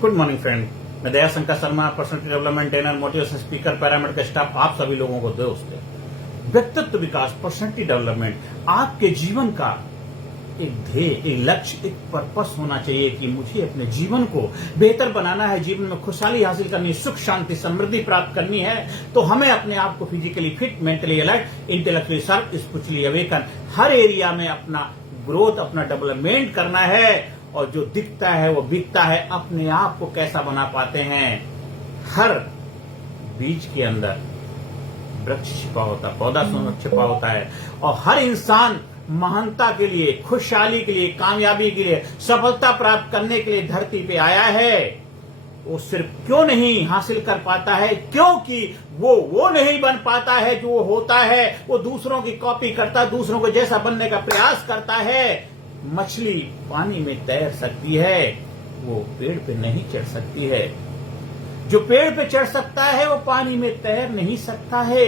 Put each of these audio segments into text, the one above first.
Good morning friend, मैं Daya Shankar Sharma, personality development trainer, motivation speaker, paramedical का staff, आप सभी लोगों को दोस्त है। व्यक्तित्व विकास, पर्सनालिटी डेवलपमेंट आपके जीवन का एक ध्येय, एक लक्ष्य, एक पर्पस होना चाहिए कि मुझे अपने जीवन को बेहतर बनाना है, जीवन में खुशहाली हासिल करनी है, सुख शांति समृद्धि प्राप्त करनी है। तो हमें अपने आप को physically fit, mentally alert, intellectually sharp, spiritually awaken, हर एरिया में अपना ग्रोथ, अपना डेवलपमेंट करना है। और जो दिखता है वो बिकता है, अपने आप को कैसा बना पाते हैं। हर बीज के अंदर वृक्ष छिपा होता है, पौधा छिपा होता है। और हर इंसान महानता के लिए, खुशहाली के लिए, कामयाबी के लिए, सफलता प्राप्त करने के लिए धरती पे आया है। वो सिर्फ क्यों नहीं हासिल कर पाता है? क्योंकि वो नहीं बन पाता है जो वो होता है। वो दूसरों की कॉपी करता है, दूसरों को जैसा बनने का प्रयास करता है। मछली पानी में तैर सकती है, वो पेड़ पे नहीं चढ़ सकती है। जो पेड़ पे चढ़ सकता है वो पानी में तैर नहीं सकता है।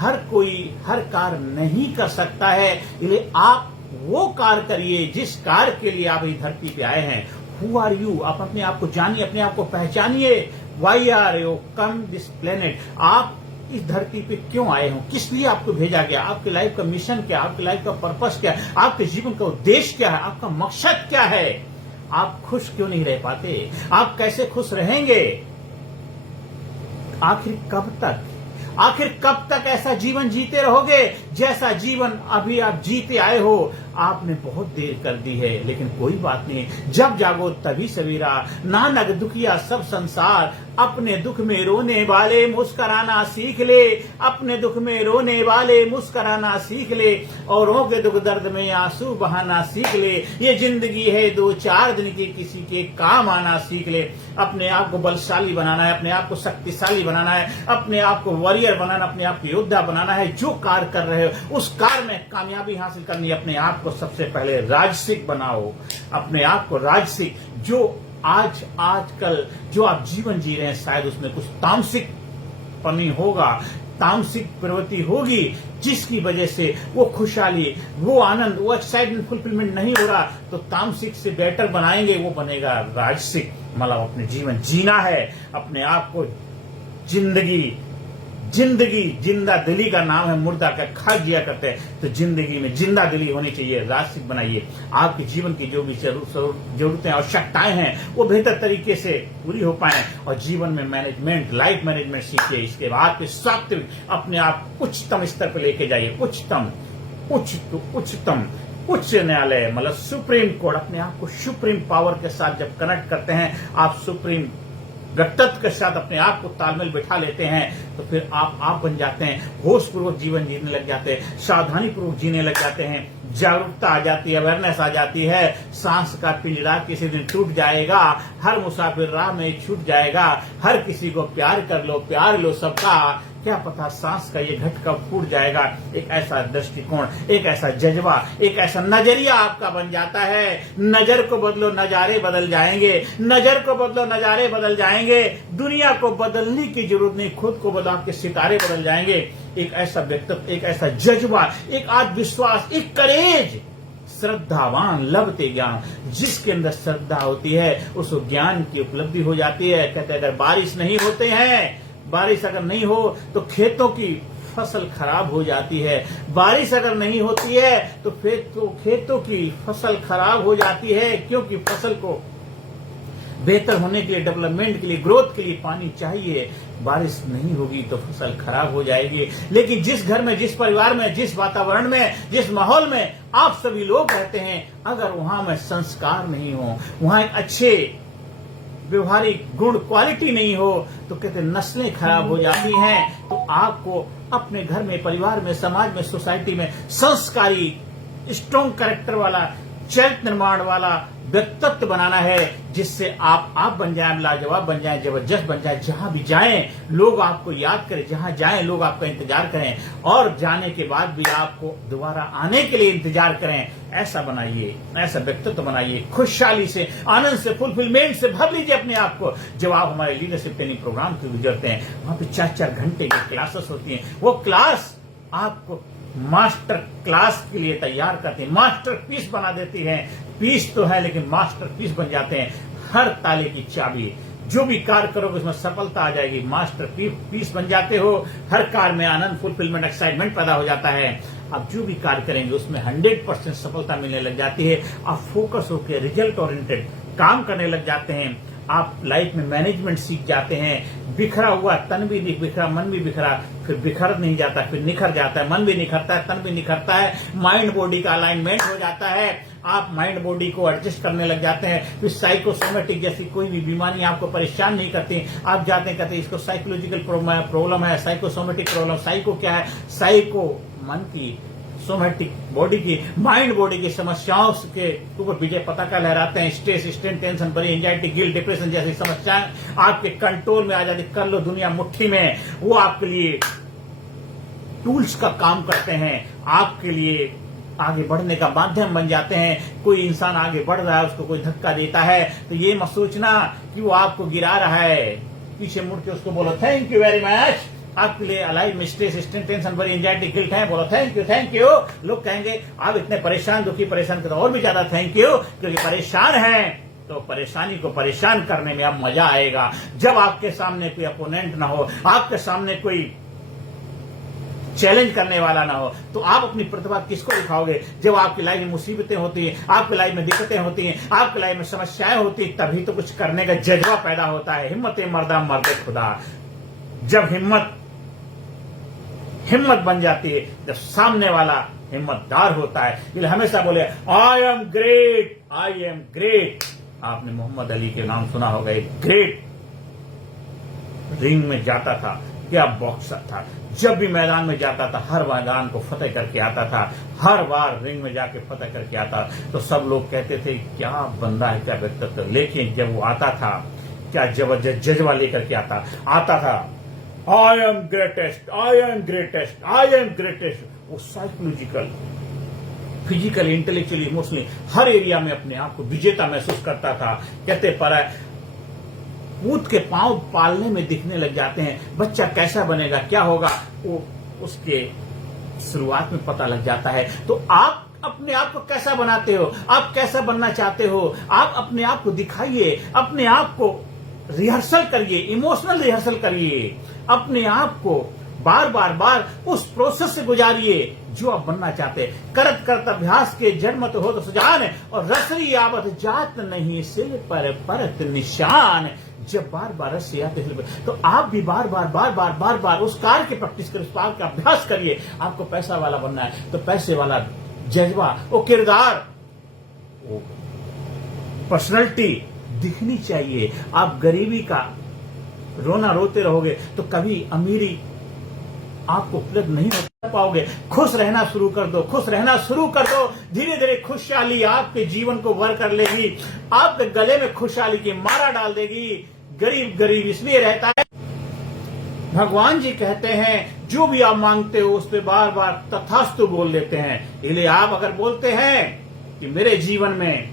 हर कोई हर कार्य नहीं कर सकता है। इसलिए आप वो कार्य करिए जिस कार्य के लिए आप इस धरती पे आए हैं। Who are you? आप अपने आप को जानिए, अपने आप को पहचानिए। Why are you come this planet? आप इस धरती पे क्यों आए हो? किस लिए आपको भेजा गया? आपकी लाइफ का मिशन क्या? आपकी लाइफ का पर्पस क्या है? आपके जीवन का उद्देश्य क्या है? आपका मकसद क्या है? आप खुश क्यों नहीं रह पाते? आप कैसे खुश रहेंगे? आखिर कब तक ऐसा जीवन जीते रहोगे जैसा जीवन अभी आप जीते आए हो? आपने बहुत देर कर दी है, लेकिन कोई बात नहीं। जब जागो तभी सवेरा, नानक दुखिया सब संसार। अपने दुख में रोने वाले मुस्कुराना सीख ले, अपने दुख में रोने वाले मुस्कुराना सीख ले, औरों के दुख दर्द में आंसू बहाना सीख ले। ये जिंदगी है 2-4 दिन की, किसी के काम आना सीख ले। अपने आप को बलशाली बनाना है, अपने आप को शक्तिशाली बनाना है, अपने आप को वॉरियर बनाना, अपने आप को योद्धा बनाना है। जो कार्य कर रहे हो उस कार्य में कामयाबी हासिल करनी है। अपने आप को सबसे पहले राजसिक बनाओ, अपने आप को राजसिक। जो आजकल जो आप जीवन जी रहे हैं, शायद उसमें कुछ तामसिक पनी होगा, तामसिक प्रवृत्ति होगी, जिसकी वजह से वो खुशहाली, वो आनंद, वो एक्साइटमेंट, फुलफिलमेंट नहीं हो रहा। तो तामसिक से बेटर बनाएंगे, वो बनेगा राजसिक। मतलब अपने जीवन जीना है, अपने आप को जिंदगी जिंदा दिली का नाम है, मुर्दा का खा जिया करते हैं। तो जिंदगी में जिंदा दिली होनी चाहिए, राजसिक बनाइए। आपके जीवन की जो भी जरूरतें, आवश्यकताएं हैं, वो बेहतर तरीके से पूरी हो पाए और जीवन में मैनेजमेंट, लाइफ मैनेजमेंट सीखिए। इसके बाद फिर सात्विक, अपने आप उच्चतम स्तर पर लेके जाइए। उच्चतम उच्च न्यायालय, मतलब सुप्रीम कोर्ट। अपने आप को सुप्रीम पावर के साथ जब कनेक्ट करते हैं, आप सुप्रीम व्यक्तित्व के साथ अपने आप को तालमेल बैठा लेते हैं, तो फिर आप बन जाते हैं। होश पूर्वक जीवन जीने लग जाते हैं, सावधानी पूर्वक जीने लग जाते हैं, जागरूकता आ जाती है, अवेयरनेस आ जाती है। सांस का पिंजरा किसी दिन टूट जाएगा, हर मुसाफिर राह में छूट जाएगा। हर किसी को प्यार कर लो, प्यार लो सबका। क्या पता सांस का ये घट कब फूट जाएगा। एक ऐसा दृष्टिकोण, एक ऐसा जज्बा, एक ऐसा नजरिया आपका बन जाता है। नजर को बदलो, नजारे बदल जाएंगे। नजर को बदलो, नजारे बदल जाएंगे। दुनिया को बदलने की जरूरत नहीं, खुद को बदलो, आपके सितारे बदल जाएंगे। एक ऐसा व्यक्तित्व, एक ऐसा जज्बा, एक आत्मविश्वास, एक करेज। श्रद्धावान लभते ज्ञान। जिसके अंदर श्रद्धा होती है उसको ज्ञान की उपलब्धि हो जाती है। कहते अगर बारिश अगर नहीं हो तो खेतों की फसल खराब हो जाती है। बारिश अगर नहीं होती है तो फिर तो खेतों की फसल खराब हो जाती है, क्योंकि फसल को बेहतर होने के लिए, डेवलपमेंट के लिए, ग्रोथ के लिए पानी चाहिए। बारिश नहीं होगी तो फसल खराब हो जाएगी। लेकिन जिस घर में, जिस परिवार में, जिस वातावरण में, जिस माहौल में आप सभी लोग रहते हैं, अगर वहां में संस्कार नहीं हो, वहां एक अच्छे व्यवहारिक गुण, क्वालिटी नहीं हो, तो कहते नस्लें खराब हो जाती हैं। तो आपको अपने घर में, परिवार में, समाज में, सोसाइटी में संस्कारी, स्ट्रॉन्ग कैरेक्टर वाला, चरित्र निर्माण वाला व्यक्तित्व बनाना है, जिससे आप बन जाएं, लाजवाब बन जाएं, जबरदस्त बन जाएं। जहां भी जाएं लोग आपको याद करें, जहां जाएं लोग आपका इंतजार करें, और जाने के बाद भी आपको दोबारा आने के लिए इंतजार करें। ऐसा बनाइए, ऐसा व्यक्तित्व बनाइए। खुशहाली से, आनंद से, फुलफिलमेंट से भर लीजिए अपने आप को। जब आप हमारे लीडरशिप ट्रेनिंग प्रोग्राम से गुजरते हैं, वहां पे 4-4 घंटे की क्लासेस होती हैं। वो क्लास आपको मास्टर क्लास के लिए तैयार करती है, मास्टर पीस बना देती है। पीस तो है लेकिन मास्टर पीस बन जाते हैं। हर ताले की चाबी। जो भी कार्य करोगे उसमें सफलता आ जाएगी, मास्टर पीस बन जाते हो। हर कार्य में आनंद, फुलफिलमेंट, एक्साइटमेंट पैदा हो जाता है। आप जो भी कार्य करेंगे उसमें 100% सफलता मिलने लग जाती है। आप फोकस होकर रिजल्ट ओरिएंटेड काम करने लग जाते हैं। आप लाइफ में मैनेजमेंट सीख जाते हैं। बिखरा हुआ तन भी बिखरा, मन भी बिखरा, फिर बिखर नहीं जाता, फिर निखर जाता है। मन भी निखरता है, तन भी निखरता है, माइंड बॉडी का अलाइनमेंट हो जाता है। आप माइंड बॉडी को एडजस्ट करने लग जाते हैं। फिर साइकोसोमेटिक जैसी कोई भी बीमारी आपको परेशान नहीं करती। आप जाते कहते इसको साइकोलॉजिकल प्रॉब्लम है, साइकोसोमेटिक प्रॉब्लम। साइको क्या है? साइको मन की, सोमेटिक बॉडी की, माइंड बॉडी की समस्याओं के ऊपर विजय पताका लहराते हैं। स्ट्रेस, स्ट्रेन, टेंशन, बड़ी एंजाइटी, गिल्ट, डिप्रेशन जैसी समस्याएं आपके कंट्रोल में आ जाती। कर लो दुनिया मुट्ठी में, वो आपके लिए टूल्स का काम करते हैं, आपके लिए आगे बढ़ने का माध्यम बन जाते हैं। कोई इंसान आगे बढ़ रहा है, उसको कोई धक्का देता है तो ये मत सोचना कि वो आपको गिरा रहा है। पीछे मुड़ के उसको बोलो थैंक यू वेरी मच। आपके लिए अलाइव में स्ट्रेस, स्ट्रेन, टेंशन, बड़ी एंजाइटी, गिल्ट है, बोलो थैंक यू थैंक यू। लोग कहेंगे आप इतने परेशान, दुखी, परेशान करते और भी ज्यादा थैंक यू, क्योंकि परेशान हैं तो परेशानी को परेशान करने में अब मजा आएगा। जब आपके सामने कोई अपोनेंट ना हो, आपके सामने कोई चैलेंज करने वाला ना हो, तो आप अपनी प्रतिभा किसको दिखाओगे? जब आपकी लाइफ में मुसीबतें होती हैं, आपकी लाइफ में दिक्कतें होती हैं, आपकी लाइफ में समस्याएं होती हैं, तभी तो कुछ करने का जज्बा पैदा होता है। हिम्मत मर्दा मर्द खुदा। जब हिम्मत बन जाती है, जब सामने वाला हिम्मतदार होता है। इसलिए हमेशा बोले I am great, I am great. आपने मोहम्मद अली के नाम सुना होगा। एक ग्रेट रिंग में जाता था, क्या बॉक्सर था। जब भी मैदान में जाता था हर मैदान को फतेह करके आता था, हर बार रिंग में जाके फतेह करके आता। तो सब लोग कहते थे क्या बंदा है, क्या व्यक्तित्व। लेकिन जब वो आता था, क्या जबरदस्त जज्बा लेकर के आता था। I am greatest, I am greatest, I am greatest. वो साइकोलॉजिकल, फिजिकल, इंटेलेक्चुअली, इमोशनली हर एरिया में अपने आप को विजेता महसूस करता था। कहते पर ऊंट के पांव पालने में दिखने लग जाते हैं। बच्चा कैसा बनेगा, क्या होगा, वो उसके शुरुआत में पता लग जाता है। तो आप अपने आप को कैसा बनाते हो, आप कैसा बनना चाहते हो, आप अपने आप को दिखाइए, अपने आप को रिहर्सल करिए, इमोशनल रिहर्सल करिए, अपने आप को बार बार उस प्रोसेस से गुजारिए जो आप बनना चाहते हैं। करत करत अभ्यास के जन्म तो हो तो सुजान, और रसरी आवत जात नहीं सिल पर परत निशान। जब बार बार रस आते तो आप भी बार बार उस कार्य की प्रैक्टिस करिए, उस कार्य का अभ्यास करिए। आपको पैसा वाला बनना है तो पैसे वाला जज्बा, वो किरदार, वो पर्सनैलिटी दिखनी चाहिए। आप गरीबी का रोना रोते रहोगे तो कभी अमीरी आपको उपलब्ध नहीं हो पाओगे। खुश रहना शुरू कर दो, खुश रहना शुरू कर दो। धीरे धीरे खुशहाली आपके जीवन को वर कर लेगी, आपके गले में खुशहाली की माला डाल देगी। गरीब गरीब इसलिए रहता है, भगवान जी कहते हैं जो भी आप मांगते हो उस पर बार बार तथास्तु बोल देते हैं। इसलिए आप अगर बोलते हैं कि मेरे जीवन में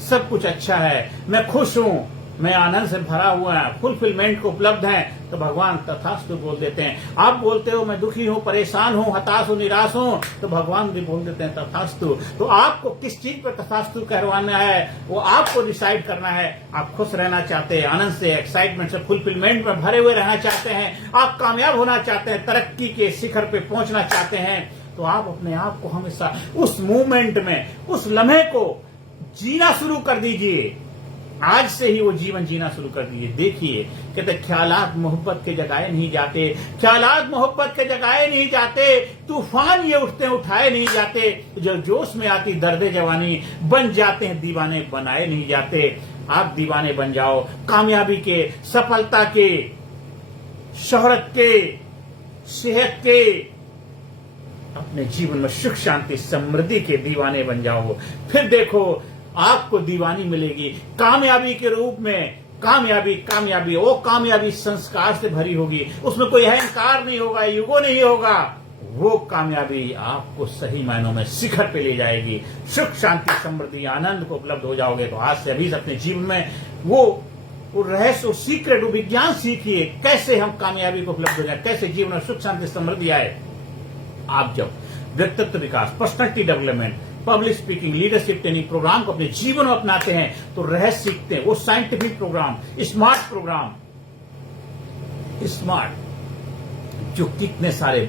सब कुछ अच्छा है, मैं खुश हूं, मैं आनंद से भरा हुआ है, फुलफिलमेंट को उपलब्ध है, तो भगवान तथास्तु बोल देते हैं। आप बोलते हो मैं दुखी हूं, परेशान हूं, हताश हूं, निराश हूं, तो भगवान भी बोल देते हैं तथास्तु। तो आपको किस चीज पर तथास्तु करवाना है वो आपको डिसाइड करना है। आप खुश रहना चाहते हैं, आनंद से, एक्साइटमेंट से, फुलफिलमेंट में भरे हुए रहना चाहते हैं, आप कामयाब होना चाहते हैं, तरक्की के शिखर पे पहुंचना चाहते हैं, तो आप अपने आप को हमेशा उस मूवमेंट में, उस लम्हे को जीना शुरू कर दीजिए। आज से ही वो जीवन जीना शुरू कर दीजिए। देखिए कहते ख्यालात मोहब्बत के जगाए नहीं जाते, ख्यालात मोहब्बत के जगाए नहीं जाते, तूफान ये उठते उठाए नहीं जाते, जो जोश में आती दर्दे जवानी बन जाते हैं दीवाने बनाए नहीं जाते। आप दीवाने बन जाओ, कामयाबी के, सफलता के, शोहरत के, सेहत के, अपने जीवन में सुख शांति समृद्धि के दीवाने बन जाओ। फिर देखो आपको दीवानी मिलेगी कामयाबी के रूप में। कामयाबी कामयाबी, वो कामयाबी संस्कार से भरी होगी, उसमें कोई अहंकार नहीं होगा, ईगो नहीं होगा। वो कामयाबी आपको सही मायनों में शिखर पे ले जाएगी। सुख शांति समृद्धि आनंद को उपलब्ध हो जाओगे। तो आज से अभी अपने जीवन में वो रहस्य, सीक्रेट, वो विज्ञान सीखिए, कैसे हम कामयाबी को उपलब्ध हो जाए, कैसे जीवन में सुख शांति समृद्धि आए। आप जब व्यक्तित्व विकास, personality development, public speaking, leadership training program को अपने जीवन में अपनाते हैं तो रहस्य सीखते हैं। वो scientific program, smart program, smart जो कितने सारे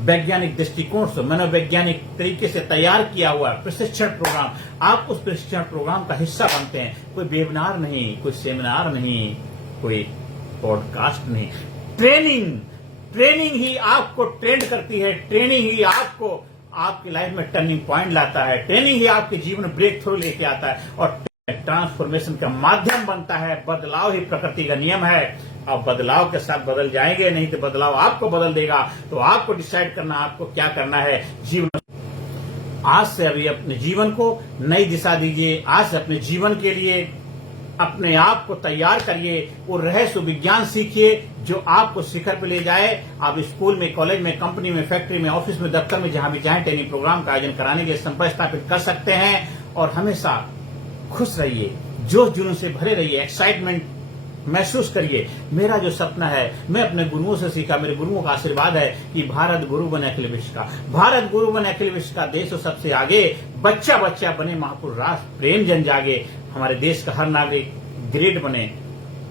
वैज्ञानिक दृष्टिकोण से, मनोवैज्ञानिक तरीके से तैयार किया हुआ प्रशिक्षण प्रोग्राम, आप उस प्रशिक्षण प्रोग्राम का हिस्सा बनते हैं। कोई वेबिनार नहीं, कोई सेमिनार नहीं, कोई पॉडकास्ट नहीं, ट्रेनिंग ही आपको ट्रेंड करती है। ट्रेनिंग ही आपको आपकी लाइफ में टर्निंग पॉइंट लाता है। ट्रेनिंग ही आपके जीवन में ब्रेक थ्रू लेके आता है और ट्रांसफॉर्मेशन का माध्यम बनता है। बदलाव ही प्रकृति का नियम है। आप बदलाव के साथ बदल जाएंगे, नहीं तो बदलाव आपको बदल देगा। तो आपको डिसाइड करना आपको क्या करना है जीवन। आज से अभी अपने जीवन को नई दिशा दीजिए। आज से अपने जीवन के लिए अपने आप को तैयार करिए। वो रहस्य विज्ञान सीखिए जो आपको शिखर पे ले जाए। आप स्कूल में, कॉलेज में, कंपनी में, फैक्ट्री में, ऑफिस में, दफ्तर में, जहां भी चाहें ट्रेनिंग प्रोग्राम का आयोजन कराने के लिए संपर्क स्थापित कर सकते हैं। और हमेशा खुश रहिए, जोश जुनून से भरे रहिए, एक्साइटमेंट महसूस करिए। मेरा जो सपना है, मैं अपने गुरुओं से सीखा, मेरे गुरुओं का आशीर्वाद है कि भारत गुरु बने अखिल विश्व का, भारत गुरु बने अखिल विश्व का, देश सबसे आगे, बच्चा बच्चा बने महापुरुष राष्ट्र, प्रेम जन जागे। हमारे देश का हर नागरिक ग्रेट बने,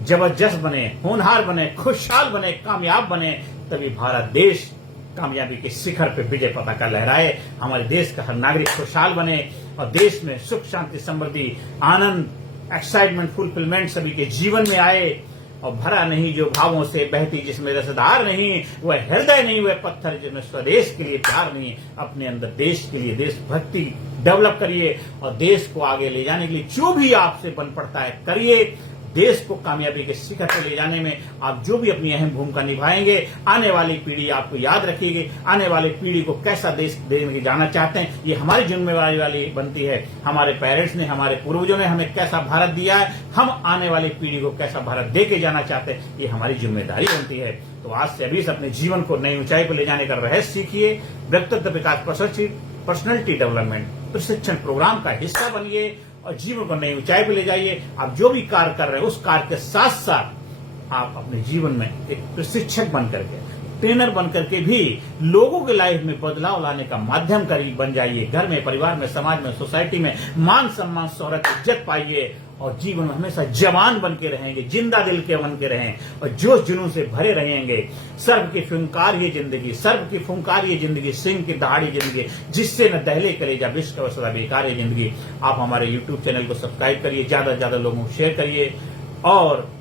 जबरदस्त बने, होनहार बने, खुशहाल बने, कामयाब बने, तभी भारत देश कामयाबी के शिखर पे विजय पताका लहराए। हमारे देश का हर नागरिक खुशहाल बने और देश में सुख, शांति, समृद्धि, आनंद, एक्साइटमेंट, फुलफिलमेंट सभी के जीवन में आए। और भरा नहीं जो भावों से बहती, जिसमें रसधार नहीं, वह हृदय नहीं, वह पत्थर जिसमें स्वदेश के लिए प्यार नहीं। अपने अंदर देश के लिए देशभक्ति डेवलप करिए और देश को आगे ले जाने के लिए जो भी आपसे बन पड़ता है करिए। देश को कामयाबी के शिखर पर ले जाने में आप जो भी अपनी अहम भूमिका निभाएंगे, आने वाली पीढ़ी आपको याद रखेगी। आने वाली पीढ़ी को कैसा देश देने जाना चाहते हैं, ये हमारी जिम्मेवारी वाली बनती है। हमारे पेरेंट्स ने, हमारे पूर्वजों ने हमें कैसा भारत दिया है, हम आने वाली पीढ़ी को कैसा भारत दे के जाना चाहते हैं, ये हमारी जिम्मेदारी बनती है। तो आज से अभी से अपने जीवन को नई ऊंचाई पर ले जाने का रहस्य सीखिए। व्यक्तित्व विकास, पर्सनैलिटी डेवलपमेंट प्रशिक्षण प्रोग्राम का हिस्सा बनिए और जीवन को नई ऊंचाई पर ले जाइए। आप जो भी कार्य कर रहे हैं, उस कार्य के साथ साथ आप अपने जीवन में एक प्रशिक्षक बन करके, ट्रेनर बन करके भी लोगों के लाइफ में बदलाव लाने का माध्यम बन जाइए। घर में, परिवार में, समाज में, सोसाइटी में मान सम्मान, शोहरत, इज्जत पाइए और जीवन में हमेशा जवान बन के रहेंगे, जिंदा दिल के बन के रहें और जोश जुनून से भरे रहेंगे। सर्व की फुंकार ये जिंदगी, सर्व की फुंकार ये जिंदगी, सिंह की दहाड़ी जिंदगी, जिससे न दहले कलेजा, विश्व का सदा बेकार ये जिंदगी। आप हमारे YouTube चैनल को सब्सक्राइब करिए, ज्यादा से ज्यादा लोगों को शेयर करिए और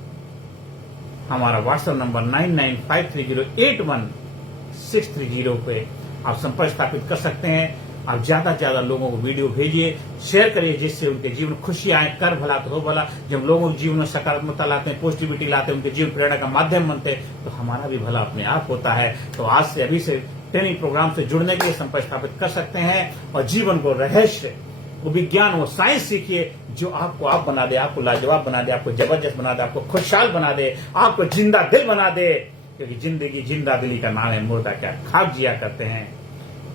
हमारा व्हाट्सएप नंबर 9953081630 पे आप संपर्क स्थापित कर सकते हैं। आप ज्यादा से ज्यादा लोगों को वीडियो भेजिए, शेयर करिए, जिससे उनके जीवन खुशी आए। कर भला तो हो भला। जब लोगों के जीवन में सकारात्मकता लाते हैं, पॉजिटिविटी लाते हैं, उनके जीवन प्रेरणा का माध्यम बनते हैं, तो हमारा भी भला अपने आप होता है। तो आज से अभी से ट्रेनिंग प्रोग्राम से जुड़ने के लिए संपर्क स्थापित कर सकते हैं और जीवन को रहस्य, वो विज्ञान, वो साइंस सीखिए जो आपको आप बना दे, आपको लाजवाब बना दे, आपको जबरदस्त बना दे, आपको खुशहाल बना दे, आपको जिंदा दिल बना दे। क्योंकि जिंदगी जिंदा दिली का नाम है। मुर्दा क्या खाक जिया करते हैं,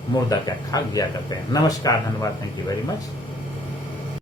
मुर्दा क्या खाक जिया करते हैं। नमस्कार, धन्यवाद, थैंक यू वेरी मच।